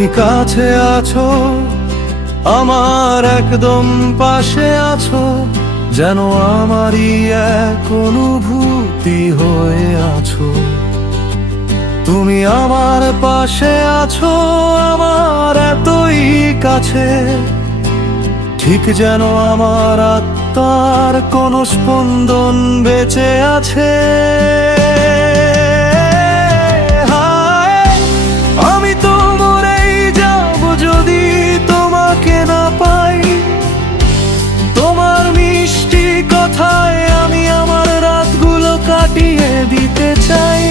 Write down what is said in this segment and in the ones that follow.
তুমি কাছে আছো, আমার একদম পাশে আছো, যেন আমারই এক অনুভূতি হয়ে আছো। তুমি আমার পাশে আছো, আমার এতই কাছে, ঠিক যেন আমার আত্মার কোন স্পন্দন বেঁচে আছে। আমি তো মরেই যাব যদি তোমাকে না পাই। তোমার মিষ্টি কথায় আমি আমার রাতগুলো কাটিয়ে দিতে চাই।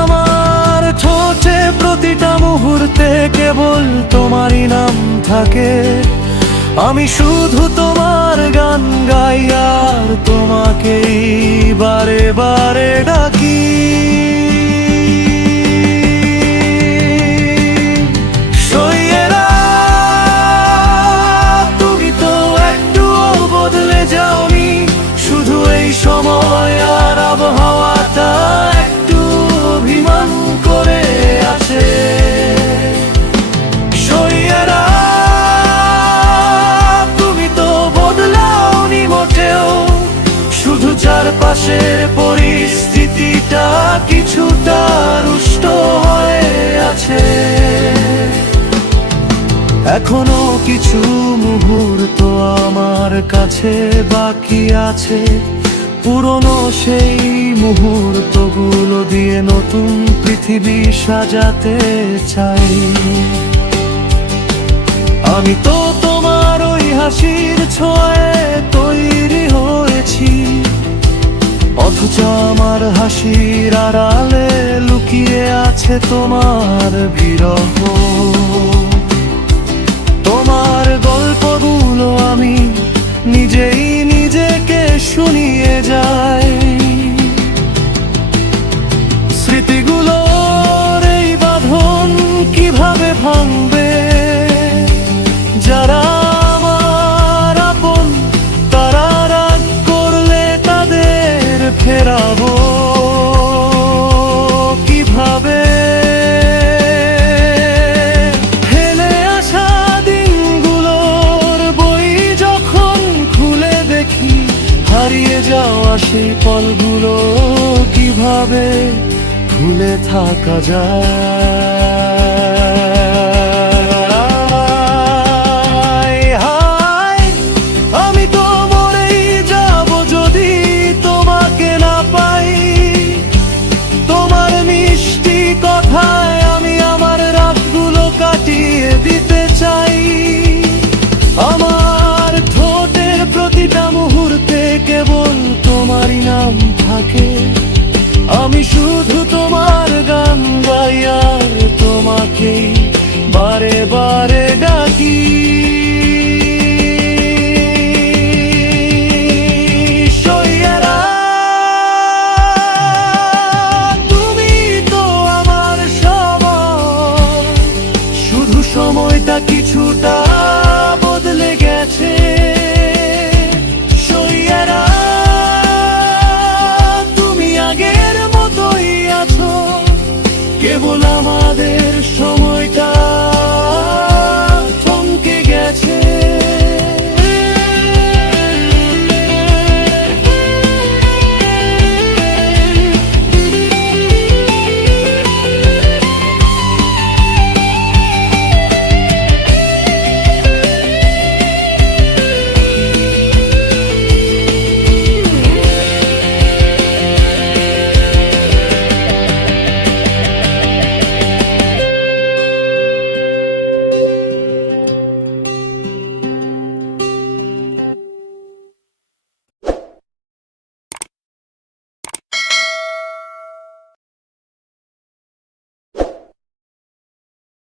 আমার ঠোঁটে প্রতিটা মুহূর্তে কেবল তোমারই নাম থাকে। আমি শুধু তোমার গান গাই আর তোমাকেই বারে বারে ডাকি। সইয়েরা, তুমি তো একটুও বদলে যাওনি, শুধু এই সময় আর আবহাওয়াটা একটু অভিমান করে আছে। সইয়েরা, শুধু চারপাশের পরিস্থিতিটা কিছুটা রুষ্ট হয়ে আছে। এখনো কিছু মুহূর্ত আমার কাছে বাকি আছে, পুরনো সেই মুহূর্তগুলো দিয়ে নতুন পৃথিবী সাজাতে চাই। আমি তো তোমার ওই হাসির ছোঁয়ায় তৈরি হয়েছি, অথচ আমার হাসির আড়ালে লুকিয়ে আছে তোমার বিরহ। তোমার গল্পগুলো আমি নিজেই নিজেকে শুনিয়ে যাই। স্মৃতিগুলোর এই বাঁধন কিভাবে ভাঙবে? যারা আমার আপন তারা রাগ করলে তাদের ফেরাবো কিভাবে? ফেলে আসা দিনগুলোর বই যখন খুলে দেখি, হারিয়ে যাওয়া সেই পলগুলো কিভাবে ভুলে থাকা যায়?